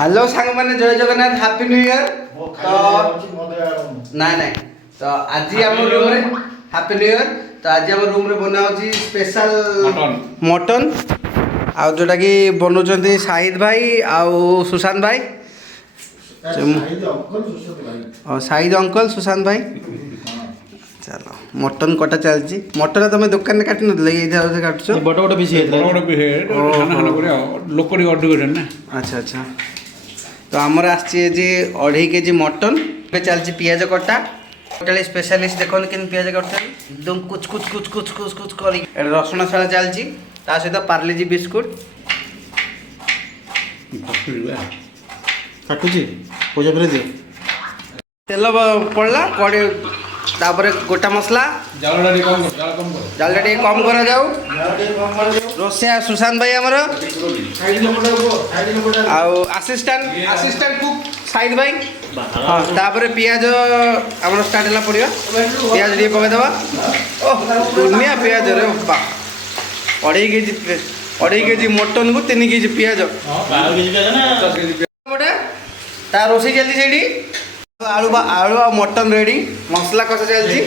Hello सांग माने जय जगन्नाथ हैप्पी न्यू ईयर। तो ना ना तो आज हम रूम रे हैप्पी न्यू ईयर। तो आज हम रूम रे बना होची स्पेशल मटन आ जोटा कि बनउचंती शाहिद भाई आउ सुशांत भाई। शाहिद अंकल सुशांत भाई। चलो मटन कटा चलची। मटन तुम दुकान में काटि नथिले ये काटछ बड़ बड़ पीस बड़ पीस खाना खाना करे लोक अधिक ना। अच्छा अच्छा तो आमर आसची 2.5 केजी मटन पे चलची पियाज कटा होटल स्पेशलिस्ट देखो कि पियाज कटा एकदम कुछ कुछ कुछ कुछ कुछ कुछ कर रसुण छड़ा चलची ता सहित पार्लेजी बिस्कुट काटुची पूजा फेर दियो तेल पड़ला कड़े तापर गोटा मसला जालटा कम कर जालटा टे कम करा जाऊ रोसिया सुशांत भाई आमर आउ असिस्टेंट कुक शाहिद भाई। हाँ तापर पियाज आमर स्टार्ट है पड़िया पियाज टे पकईदे ओह दुनिया पियाज रे बा 2.5 केजी मटन को 3 केजी पियाज ता रोषे चलती से आलू आलू आ मटन रेडी मसला कषा चलती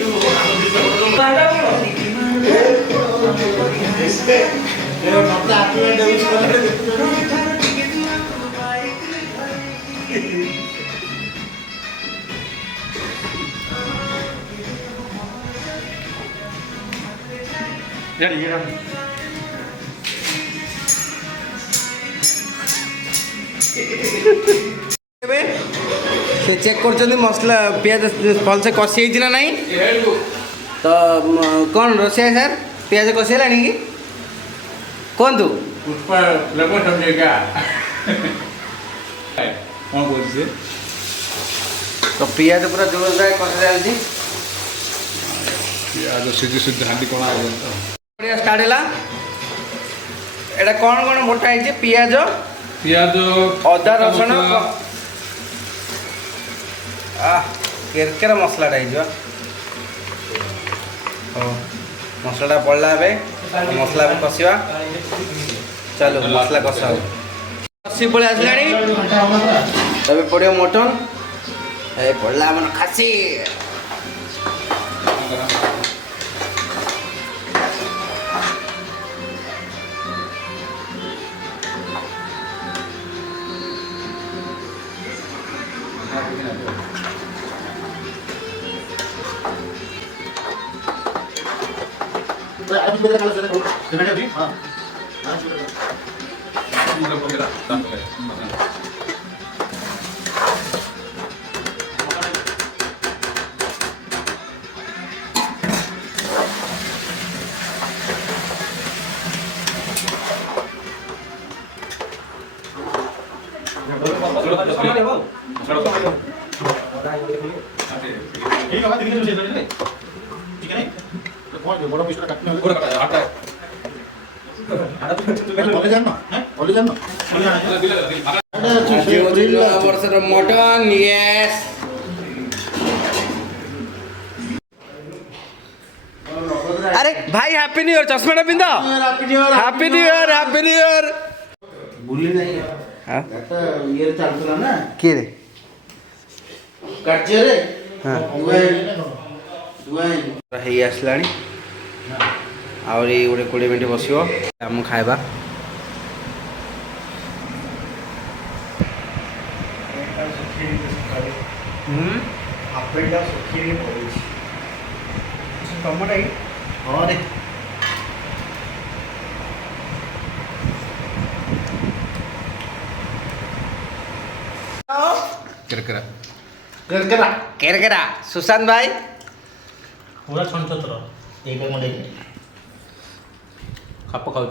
से चेक कर मसला पियाज भल से कषि ना नहीं तो कौन रोषिया सर पियाज कषिला कि कहतु तो पियाज पूरा जोरदार कषा चलती बढ़िया स्टार्ट है एटा कौन कौन मोटा है पियाज पियाज अदा रसुण केरकेरा मसलाटा हो मसलाटा पड़ला मसला कषा चलो मसला कषा कषि पड़े आसला तब पड़ो मटन ए पड़ला मन खासी अभी बेटा कल से देखो अभी हां बड़ा पीस काटने वाले आटा बोले जानो हैं बोले जानो मटन यस अरे भाई हैप्पी न्यू ईयर चश्मा पिंध happy new year happy new year भूली नहीं हां तो ये चलतला ना के रे काटजे रे हां दुआई हे आसलाणी आउरी गोटे 20 मिनिट बसियो हम खाइबा आपेटा सुखी रे पड़ुछ टमाटा ही हां रे केरकेरा केरकेरा केरकेरा सुशांत भाई पूरा छन छतर एक मंडे खाप खाऊ